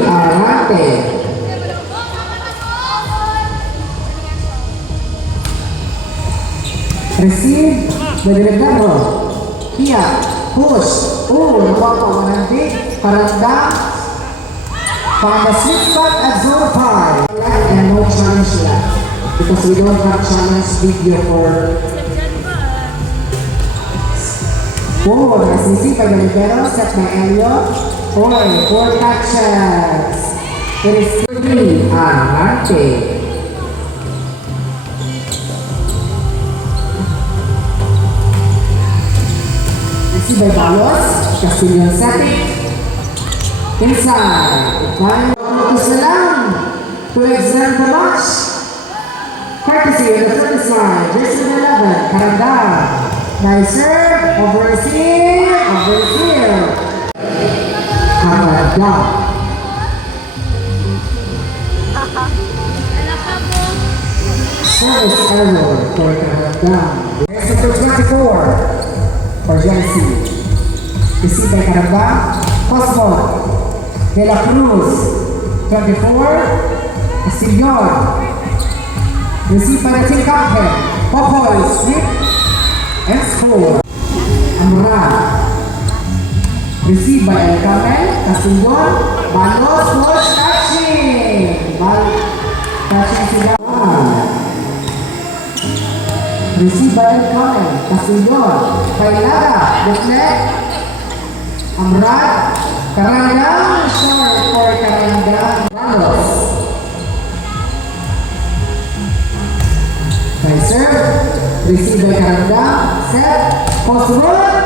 Arante. Receive by Delegado. Kia, push. Nakuha pa Mananti. Paranda. From the sweet spot at zone 5. And no challenge left. Because we don't have challenge video for 4. Receive by Delegado. Set by Elliot. 4 catches. It is 3 Arante. By Balos, Castillo setting. Inside. Welcome to Salam to extend the match. Courtesy of the first line, Jason 11, Karanda. Nice serve, over receive. Karanda. Service error for Karanda. There's number 24. For Genesee. Received by Caramba. Cosmo. De La Cruz. 24. Castillon. Received by the team captain. Popoy. Sweep. And score. Amra. Received by El Carmen. Castillon. Balos. Push. Catching. Catching sila. Received by El Carmen. Castillon. Kailaga. Deflect. Amrat. Karanda. Short for Karanda. Ramos. Nice serve. Received by Karanda. Set. Post roll.